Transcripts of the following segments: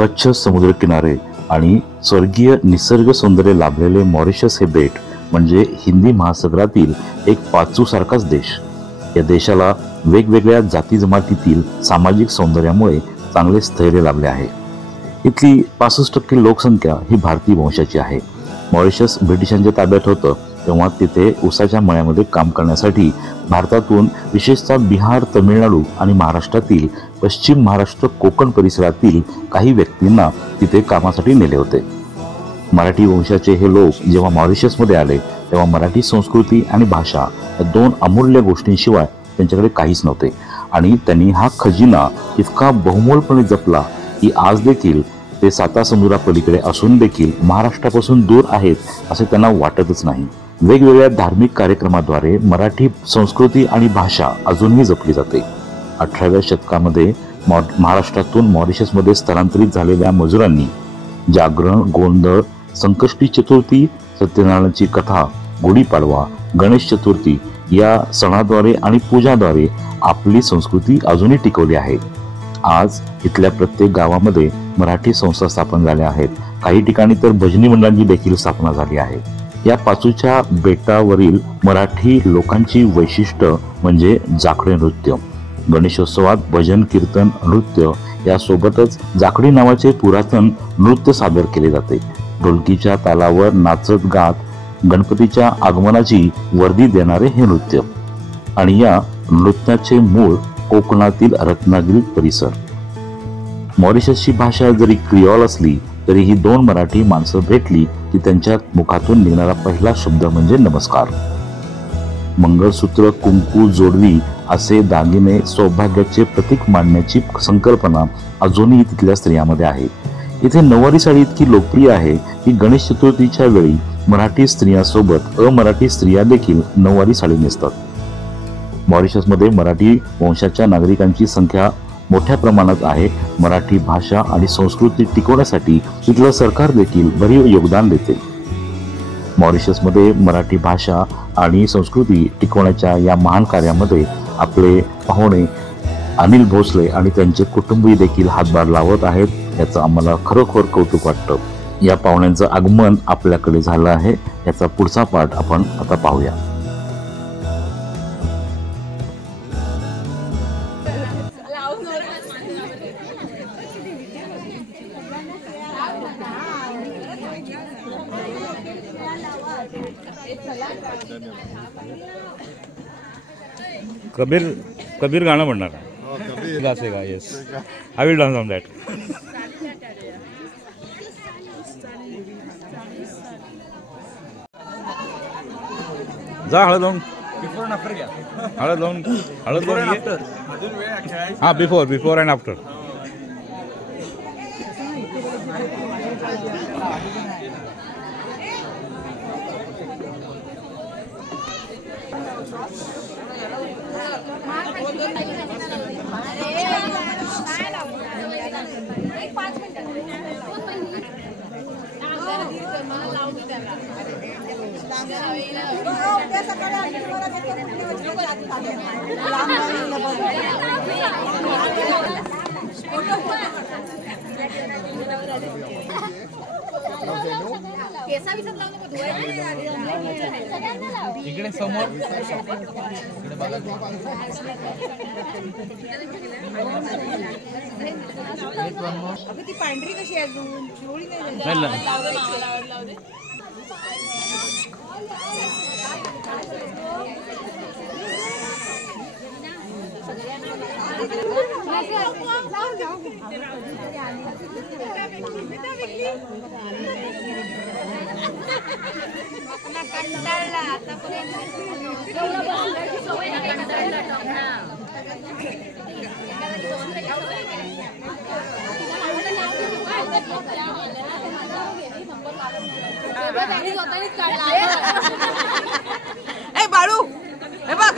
स्वच्छ समुद्रकिनारे आणि स्वर्गीय निसर्ग सौंदर्य लाभलेले मॉरिशस हे बेट म्हणजे हिंदी महासागरातील एक पाचूसारखाच देश। या देशाला वेगवेगळ्या जाती जमातीतील सामाजिक सौंदर्यामुळे चांगले स्थैर्य लाभले आहे। इथली 65% लोकसंख्या ही भारतीय वंशाची आहे। मॉरिशस ब्रिटिशांच्या ताब्यात होतं तेव्हा तिथे ऊसाच्या मळ्यामध्ये काम करण्यासाठी भारतातून विशेषतः बिहार, तमिळनाडू आणि महाराष्ट्रातील पश्चिम महाराष्ट्र, कोकण परिसरातील काही व्यक्तींना तिथे कामासाठी नेले होते। मराठी वंशाचे हे लोक जेव्हा मॉरिशसमध्ये आले तेव्हा मराठी संस्कृती आणि भाषा या दोन अमूल्य गोष्टींशिवाय त्यांच्याकडे काहीच नव्हते आणि त्यांनी हा खजिना इतका बहुमोलपणे जपला की आज देखील ते साता समुद्रापलीकडे असून देखील महाराष्ट्रापासून दूर आहेत असे त्यांना वाटतच नाही। वेगवेगळ्या धार्मिक कार्यक्रमाद्वारे मराठी संस्कृती आणि भाषा अजूनही जपली जाते। 18व्या शतकामध्ये महाराष्ट्रातून मॉरिशसमध्ये स्थलांतरित झालेल्या मजुरांनी जागरण, गोंधळ, संकष्टी चतुर्थी, सत्यनारायणाची कथा, गुढीपाडवा, गणेश चतुर्थी या सणाद्वारे आणि पूजाद्वारे आपली संस्कृती अजूनही टिकवली आहे। आज इथल्या प्रत्येक गावामध्ये मराठी संस्था स्थापन झाल्या आहेत। काही ठिकाणी तर भजनी मंडळांची देखील स्थापना झाली आहे। या पाचूच्या बेटावरील मराठी लोकांची वैशिष्ट्य म्हणजे जाखडे नृत्य। गणेशोत्सवात भजन, कीर्तन, नृत्य यासोबतच जाखडी नावाचे पुरातन नृत्य सादर केले जाते। ढोलकीच्या तालावर नाचत गात गणपतीच्या आगमनाची वर्दी देणारे हे नृत्य आणि या नृत्याचे मूळ कोकणातील रत्नागिरी परिसर। मॉरिशसची भाषा जरी क्रिओल असली तरी ही दोन मराठी माणसं भेटली की त्यांच्या मुखातून निघणारा पहिला शब्द म्हणजे नमस्कार। मंगळसूत्र, कुंकू, जोडवी असे दागिने सौभाग्याचे प्रतीक मानण्याची संकल्पना अजूनही तिथल्या स्त्रियांमध्ये आहे। इथे नऊवारी साडी इतकी लोकप्रिय आहे की गणेश चतुर्थीच्या वेळी मराठी स्त्रियांसोबत अमराठी स्त्रिया देखील नऊवारी साडी नेसतात। मॉरिशसमध्ये मराठी वंशाच्या नागरिकांची संख्या मोठ्या प्रमाणात आहे। मराठी भाषा आणि संस्कृती टिकवण्यासाठी तिथलं सरकार देखील भरीव योगदान देते। मॉरिशसमध्ये मराठी भाषा आणि संस्कृती टिकवण्याच्या या महान कार्यामध्ये आपले पाहुणे अनिल भोसले आणि त्यांचे कुटुंबीय देखील हातभार लावत आहेत। याचं आम्हाला खरोखर कौतुक वाटतं। या पाहुण्यांचं आगमन आपल्याकडे झालं आहे। याचा पुढचा पाठ आपण आता पाहूया। कबीर गाणं म्हणणार गासेगा। Yes, I will dance on that. जा हळद लावून, हळद लावून, हळद लावून। हां, बिफोर अँड आफ्टर। इकडे समोर ती पांढरी कशी आहे अजून पिवळी नाही। ए बाळू, हे बघ।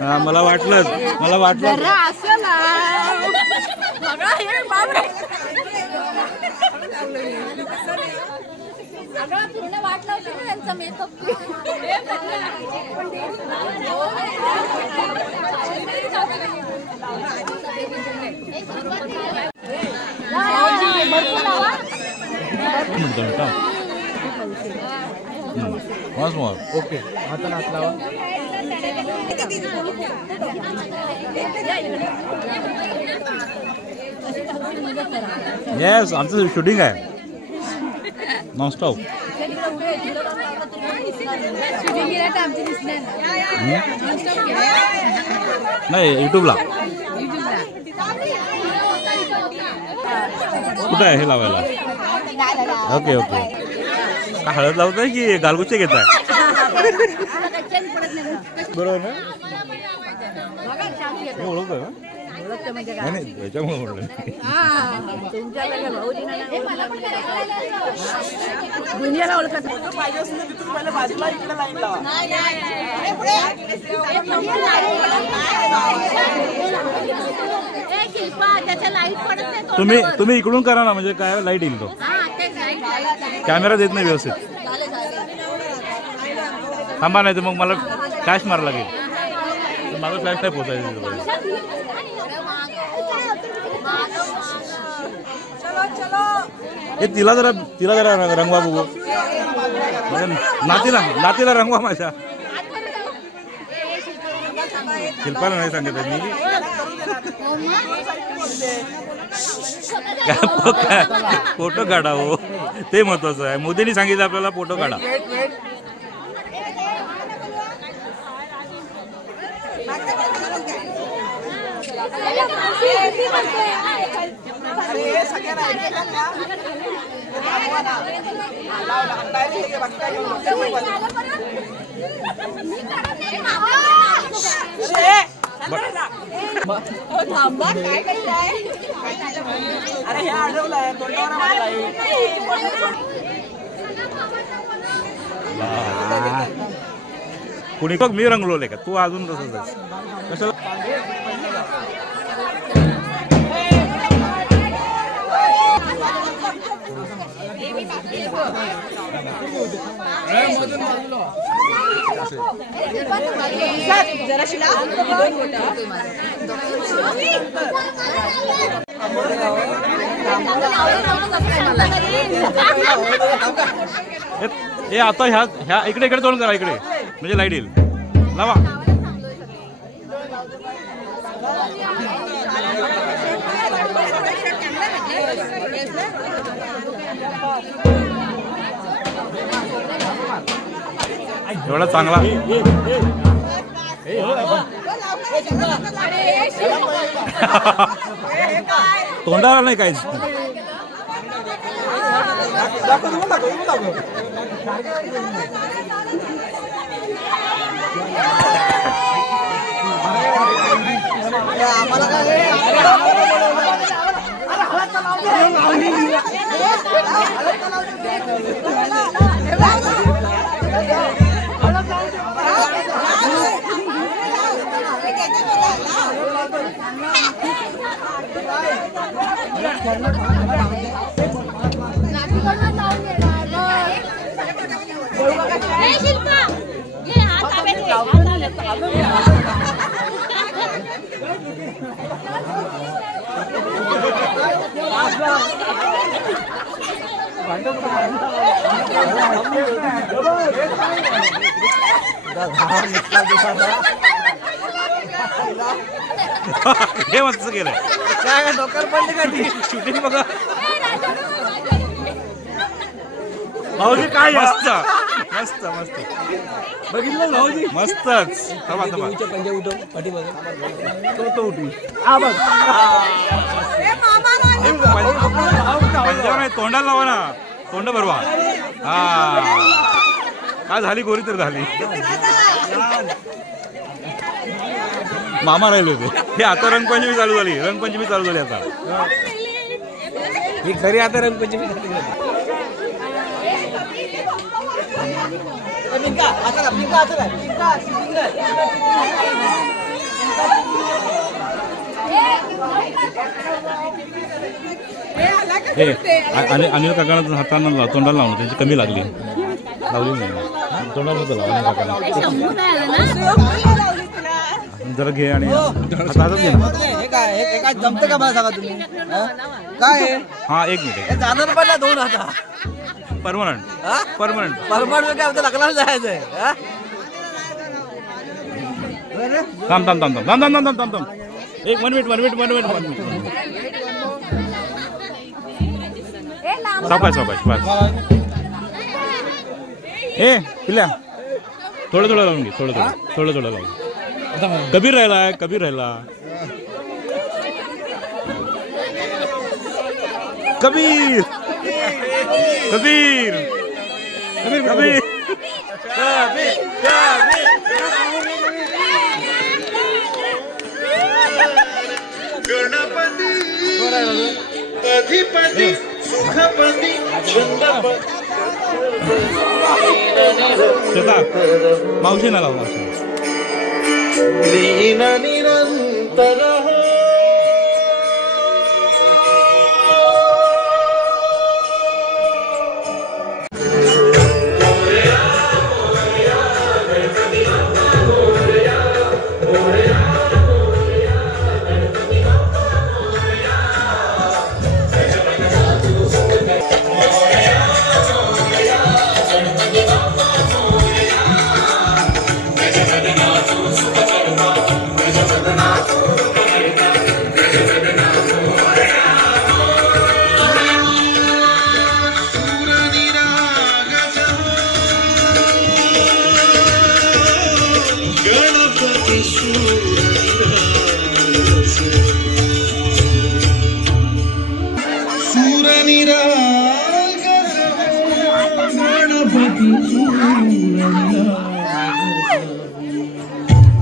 मला वाटलं असं ना पूर्ण वाट लावते ना त्यांचा makeup. Minute once more okay हाताला हात लावा. येस आमचं शूटिंग आहे नॉनस्टॉप. नाही यूट्यूबला कुठं आहे हे लावायला. ओके ओके का हळद लावताय की गालगुच्चे घेताय. बरोबर ना मी ओळखतोय ना. नाही याच्यामुळे म्हणलं दुनियाला ओळखत तुम्ही इकडून करा ना म्हणजे काय लाईट येईल. तो कॅमेरा देत नाही व्यवस्थित. थांबा नाही तर मग मला फ्लॅश मारा लागेल. माझा फ्लॅश नाही पोचायचं. हे तिला जरा रंगवा बघू. नातीला रंगवा माझ्या. शिल्पाला नाही सांगत मी. फोटो काढा हो ते महत्वाचं आहे. मोदींनी सांगितलं आपल्याला फोटो काढा. कुणी बघ मी रंगलोले का तू अजून तसंच कशाला. हे आता ह्या इकडे तोंड करा इकडे म्हणजे लाईट येईल. लावा. एवढा चांगला तोंडाला नाही काहीच. हे मस्त केलंय. काय डोक्यावर पडली का शूटिंग बघा. भाऊजी काय मस्त मस्त मस्त बघितलं भाऊजी मस्तच. तोंडाला लावा ना. तोंड भरवा. हा काय झाली गोरी तर झाली. मामा राहिले होते. हे आता रंगपंचमी चालू झाली. रंगपंचमी चालू झाली आता. ही खरी आता रंगपंचमी झाली. अनिल काकांना हातांना तोंडाला लावणं त्याची कमी लागली. लावली नाही तोंडाला होतं लावा. अनिल काकांना जरा घे आणि हातात घे ना. जमतं का मला सांगा तुम्ही. काय हा एक मिनिट जाणार पण 2 आता परमनंट परमनंट परमनंट काय होतं लग्नाला जायचंय थांब थांब थांब थांब थांब थांब थांब थांब थांब एक 1 मिनिट सापाय बस ए पिल्या थोडं लावून घे थोडं लावून कबीर राहिला कबीर गणपती अधिपती सुखपती मावशी ना लाव मावशी लीन निरंतर हो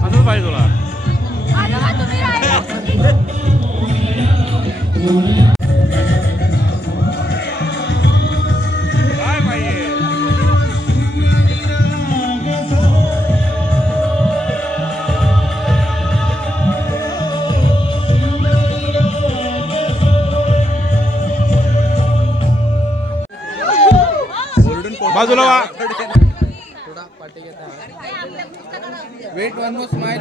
असंच पाहिजे तुला काय पाहिजे बाजूला वा थोडा पाठी घेता वेट 1 मोर स्माइल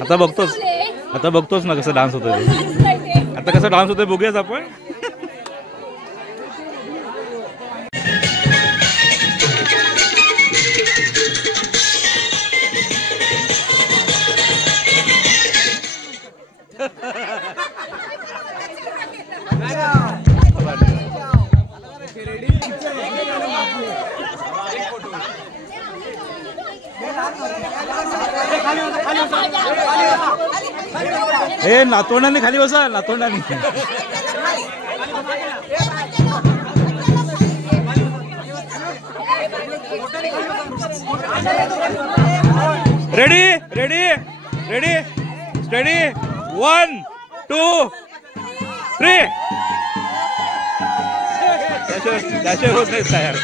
आता बघतोस ना कसं डान्स होतोय आता कसं डान्स होतोय बघूयाच आपण ए नातोंडाने खाली बसा नातोंडाने रेडी रेडी रेडी स्टडी 1 2 3 त्याच्या होत नाही तयार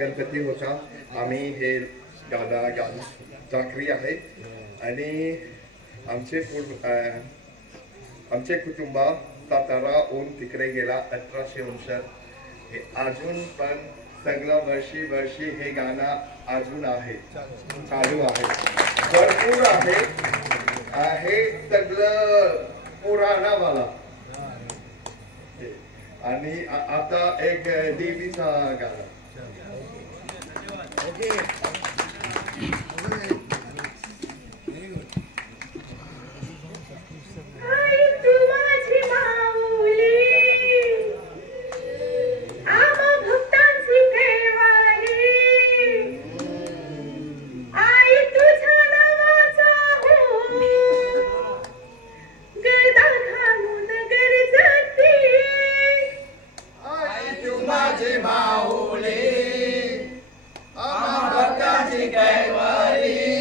गणपती होता आम्ही हे गाणं चाकरी आहे आणि आमचे कुटुंब साताराहून तिकडे गेला 1859 हे अजून पण सगळं वर्षी हे गाणं अजून आहे चालू आहे भरपूर आहे हे सगळं पुराणावाला आणि आता एक देवीचा गाणं माझी माऊली आम्हा भक्ताची कैवारी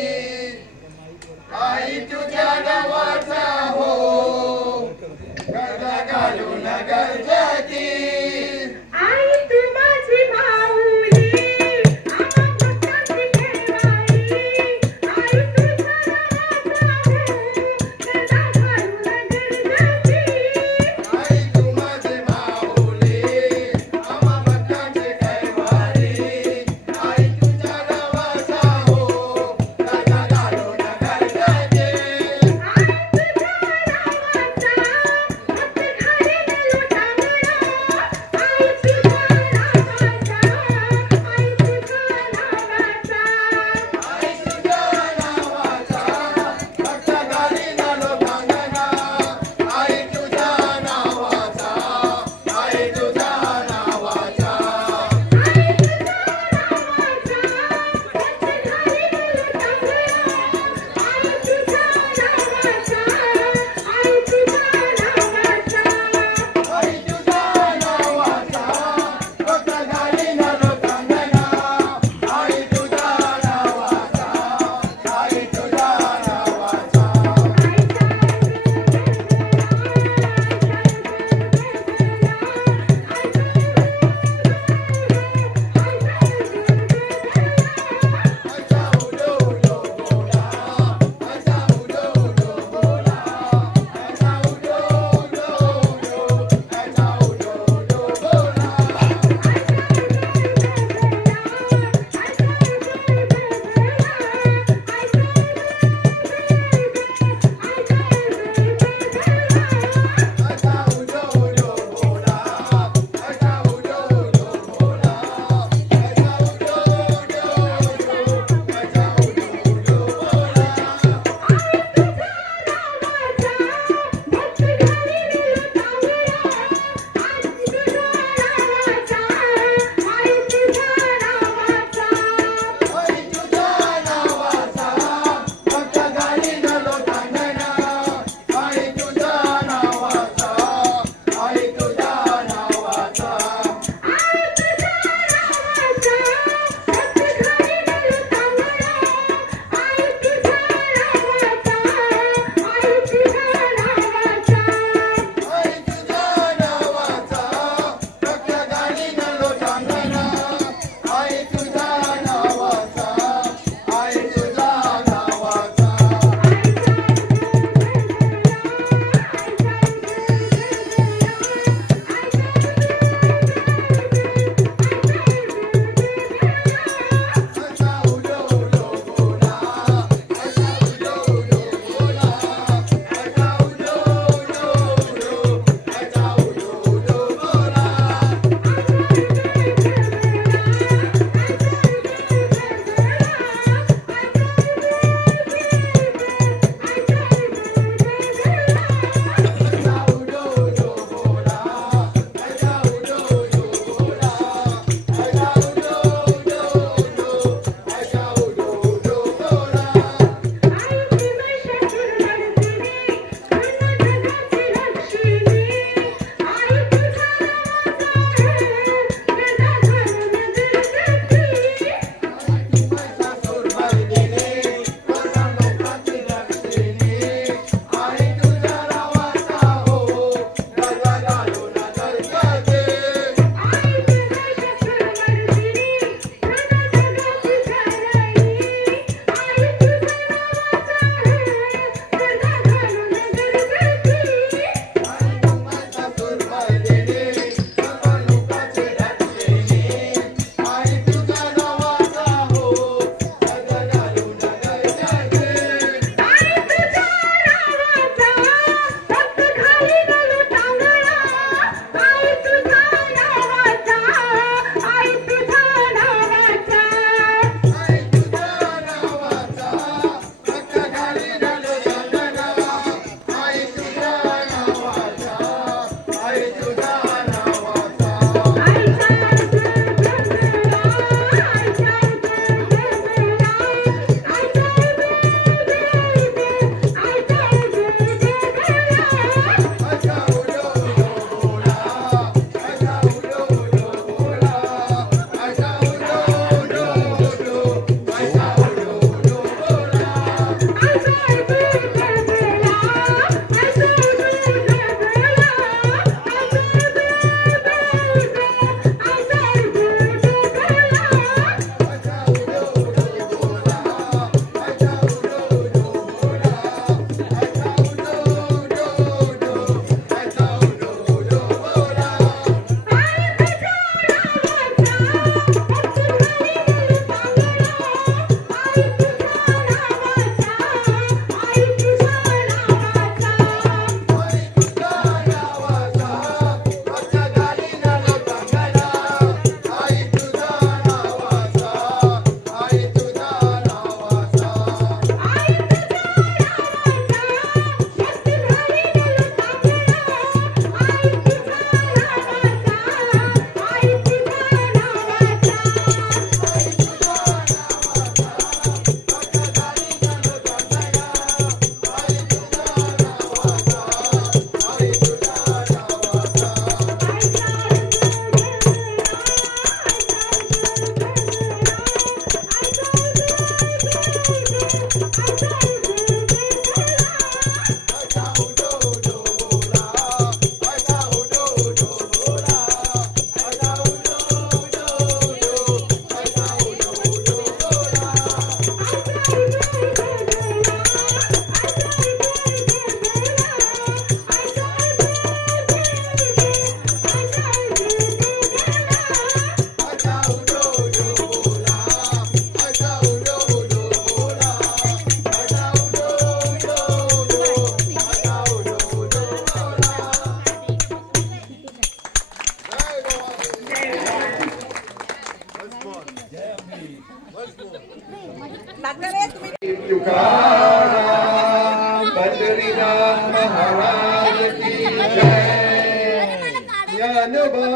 ज्ञानोबा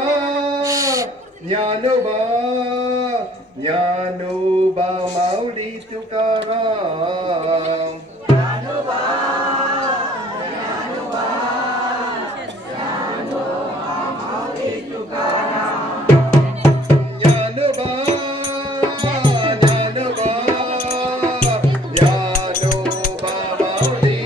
ज्ञानोबा ज्ञानोबा माऊली तुकाराम ज्ञानोबा ज्ञानोबा ज्ञानोबा माऊली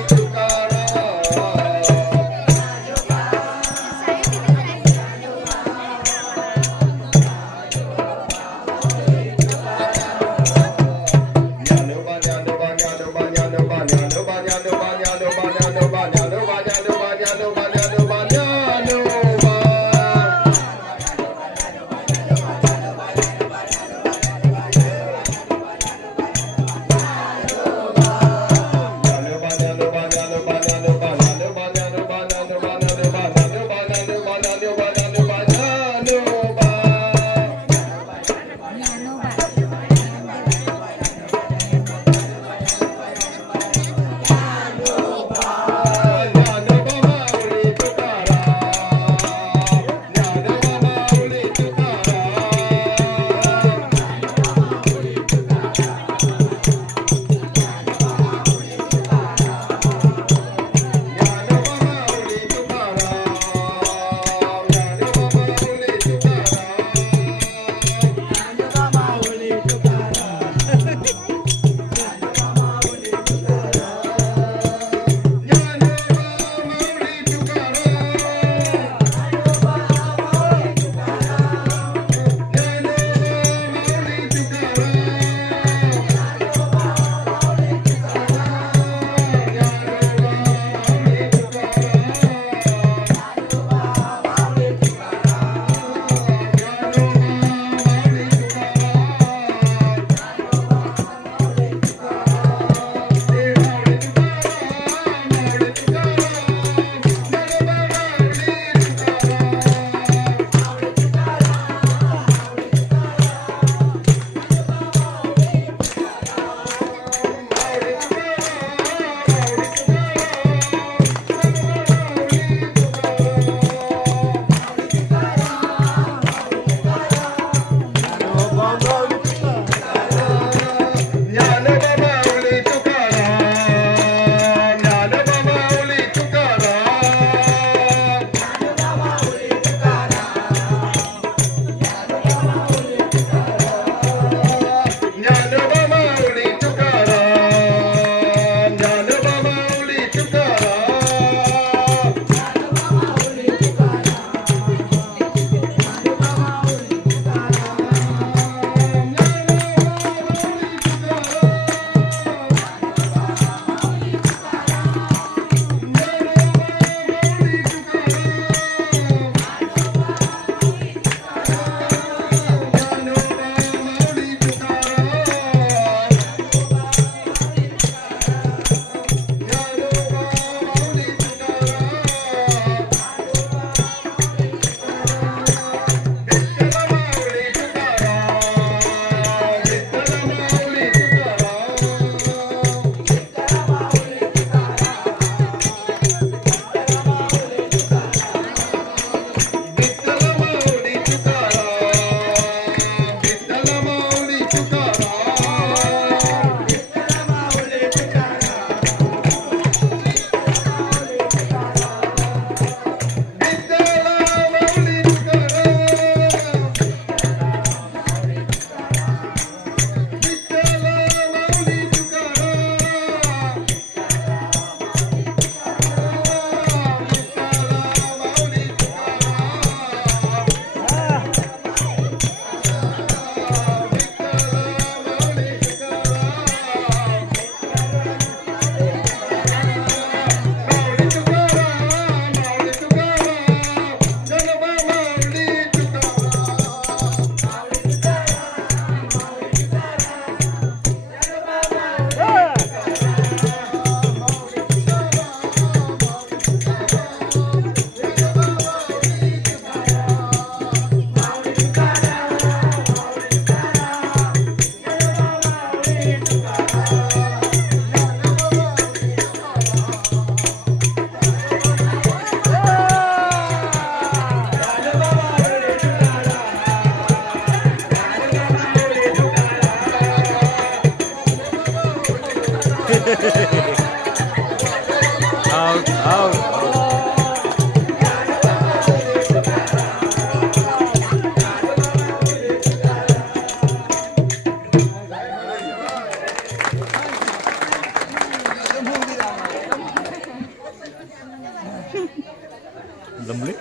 जमले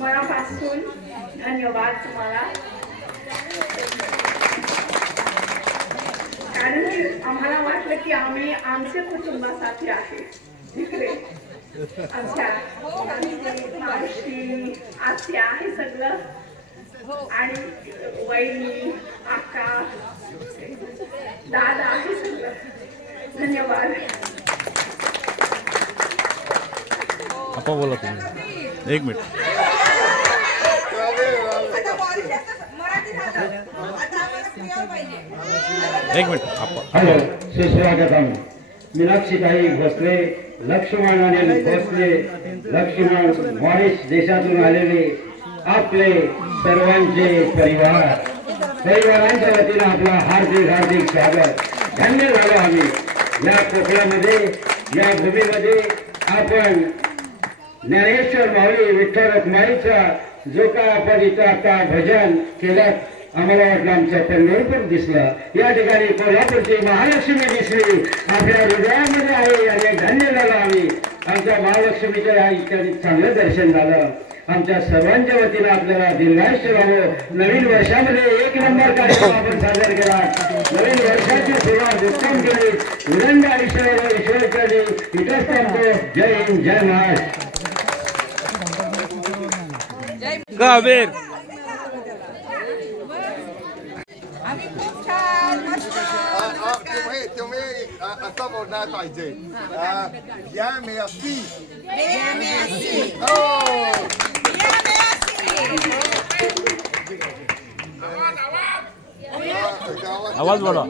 मनापासून धन्यवाद तुम्हाला, कारण की आम्हाला वाटलं की आम्ही आमच्या कुटुंबासाठी आहे इकडे, आमच्या मावशी आत्या आहे सगळं, आणि वहिनी आका दादा आहे सगळं. धन्यवाद. आपा बोला तुम्ही 1 मिनिट. हॅलो, सुस्वागतम. मीनाक्षीताई भोसले, लक्ष्मण अनिल भोसले, लक्ष्मण मॉरिस देशातून आलेले आपले सर्वांचे परिवारांच्या वतीनं आपला हार्दिक हार्दिक स्वागत. धन्य झालो आम्ही या कोकणामध्ये, या भूमीमध्ये. आपण ज्ञानेश्वर माऊली विठ्ठल रखुमाईचा जो काय आपण इथं आता भजन केलं, आम्हाला वाटलं आमच्या पंढरपूर दिसलं, या ठिकाणी कोल्हापूरची महालक्ष्मी दिसली आपल्या हृदयामध्ये आहे, आणि धन्य झालं आम्ही. आमच्या महालक्ष्मीच्या या इत्यादी चांगलं दर्शन झालं. आमच्या सर्वांच्या वतीनं आपल्याला दीर्घायुष्य व्हावं. नवीन वर्षामध्ये 1 नंबर कार्यक्रम आपण सादर केला. नवीन वर्षाची सुरुवात उत्तम केली. उदंड आयुष्यावर ईश्वर केली. इथंच थांबतो. जय हिंद, जय महाराष्ट्र. कावेर तुम्ही असं बोलणार पाहिजे. या मेसी आवाज वाढवा.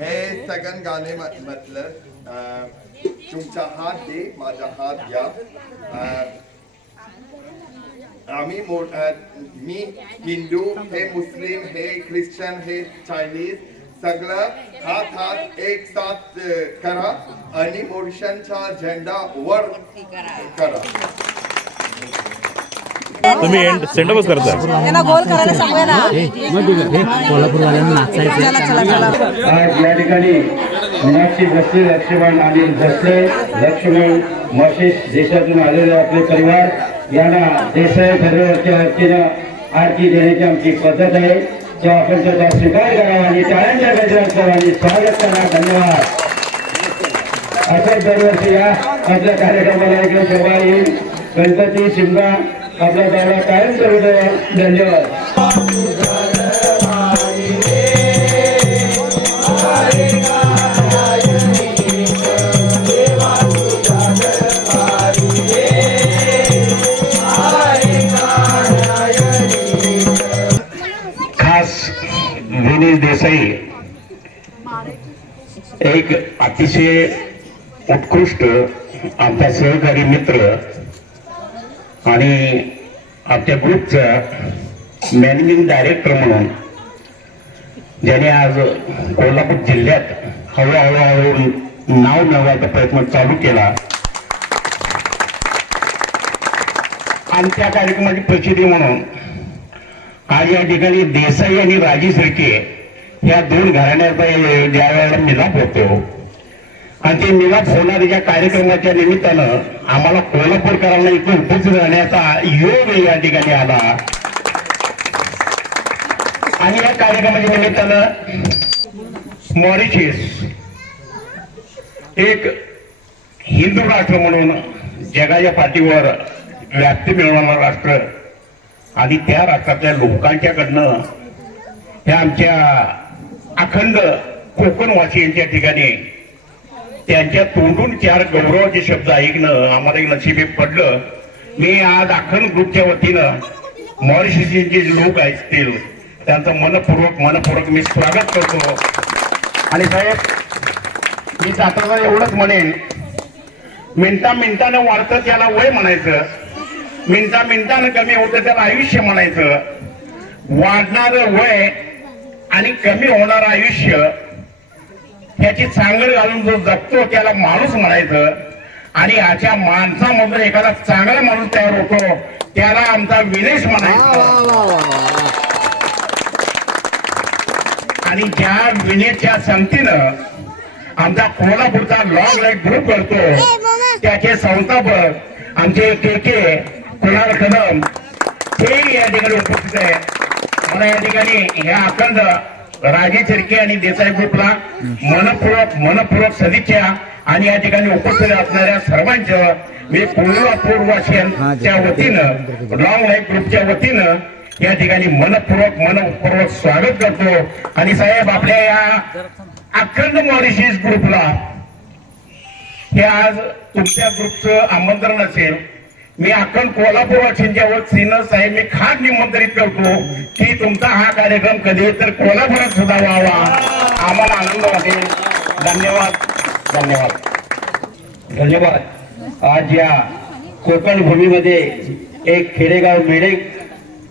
हे सगळं गाणे म्हटलं तुमचा हात दे माझा हात घ्या. आम्ही मी हिंदू, हे मुस्लिम, हे ख्रिश्चन, हे चायनीज, सगळं हात एक साथ करा आणि मॉरिशसचा झेंडा वर करा. तुम्ही सेंडअपच करता. त्यांना गोल करायला सांगूया ना. आज या ठिकाणी मीनाक्षी भोसले, लक्ष्मण अनिल भोसले, लक्ष्मण मॉरिस देशातून आलेले आपले परिवार यांना देसाई परिवाराच्या वतीनं आरती देण्याची आमची पद्धत आहे. तो आपण त्याचा स्वीकार करावा आणि टाळ्यांच्या गजरात करावा आणि स्वागत करा. धन्यवाद. असंच दरवर्षी या आपल्या कार्यक्रमाला एक शोभा येईल. गणपती शिमगा आपला दौरा कायम करू द्या. धन्यवाद. खास विनीत देसाई एक अतिशय उत्कृष्ट आमचा सहकारी मित्र आणि आपल्या ग्रुपचा मॅनेजिंग डायरेक्टर म्हणून ज्याने आज कोल्हापूर जिल्ह्यात हळूहळू नाव मिळवायचा प्रयत्न चालू केला आणि त्या कार्यक्रमाची प्रसिद्धी म्हणून आज या ठिकाणी देसाई आणि राजी शिर्के या दोन घराण्याचा ज्या वेळेला मिलाप होतो आणि ते मिलाप होणाऱ्या कार्यक्रमाच्या निमित्तानं आम्हाला कोल्हापूरकरांना इथं उपस्थित राहण्याचा योग या ठिकाणी आला आणि या कार्यक्रमाच्या निमित्तानं मॉरिशस एक हिंदू राष्ट्र म्हणून जगाच्या पाठीवर व्याप्ती मिळवणारा राष्ट्र आणि त्या राष्ट्रातल्या लोकांच्याकडनं हे आमच्या अखंड कोकणवासियांच्या ठिकाणी त्यांच्या तोंडून 4 गौरवाचे शब्द ऐकणं आम्हाला एक नशिबी पडलं. मी आज अखंड ग्रुपच्या वतीनं मॉरिशसचे जे लोक असतील त्यांचं मनपूर्वक मी स्वागत करतो. आणि साहेब मी जाताना एवढंच म्हणेन, मिनिटानं वाढतं त्याला वय म्हणायचं, मिनिटानं कमी होतं त्याला आयुष्य म्हणायचं. वाढणारं वय आणि कमी होणारं आयुष्य ह्याची सांगड घालून जो जगतो त्याला माणूस म्हणायचं. आणि अशा माणसामधून एखादा चांगला माणूस तयार होतो त्याला आमचा विनेश म्हणायचं. आणि ज्या विनेशच्या संगतीनं आमचा कोल्हापूरचा लॉंग लाईफ ग्रुप करतो त्याचे संस्थापक आमचे के कुणाल कदम हे या ठिकाणी उपस्थित आहे. मला या ठिकाणी ह्या अखंड राजी शिर्के आणि देसाई ग्रुपला मनपूर्वक सदिच्छा आणि या ठिकाणी उपस्थित असणाऱ्या सर्वांचं मी कोल्हापूरवासियांच्या वतीनं लॉंग लाईफ ग्रुपच्या वतीनं या ठिकाणी मनपूर्वक स्वागत करतो. आणि साहेब आपल्या या अखंड मॉरिशस ग्रुपला हे आज तुमच्या ग्रुपचं आमंत्रण असेल. मी अखंड कोल्हापूरवासियांच्या वतीनं साहेब मी खास निमंत्रित करतो की तुमचा हा कार्यक्रम कधी तर कोल्हापुरात सुद्धा व्हावा, आम्हाला आनंद वाटेल. धन्यवाद. आज या कोकण भूमीमध्ये एक खेडेगाव मेढे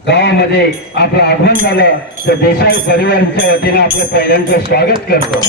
गावामध्ये आपलं आगमन झालं तर देसाई परिवाराच्या वतीनं आपलं पहिल्यांचं स्वागत करतो.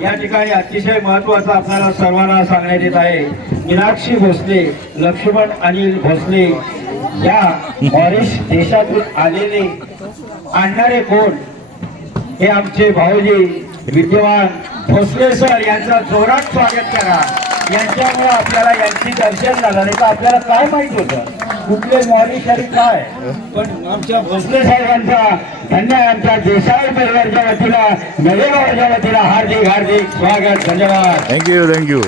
या ठिकाणी अतिशय महत्वाचं आपल्याला सर्वांना सांगण्यात येत आहे. मीनाक्षी भोसले, लक्ष्मण अनिल भोसले या मॉरिश देशातून आलेले आणणारे कोण हे आमचे भाऊजी विद्यमान भोसले सर यांचं जोरात स्वागत करा. यांच्यामुळे आपल्याला यांची दर्शन झालं, नाही तर आपल्याला काय माहित होतं कुठले मॉरिश आणि काय. पण आमच्या भोसले साहेबांचा त्यांना आमच्या देसाई परिवाराच्या वतीनं नवेगावच्या वतीनं हार्दिक स्वागत. धन्यवाद. थँक्यू.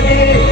की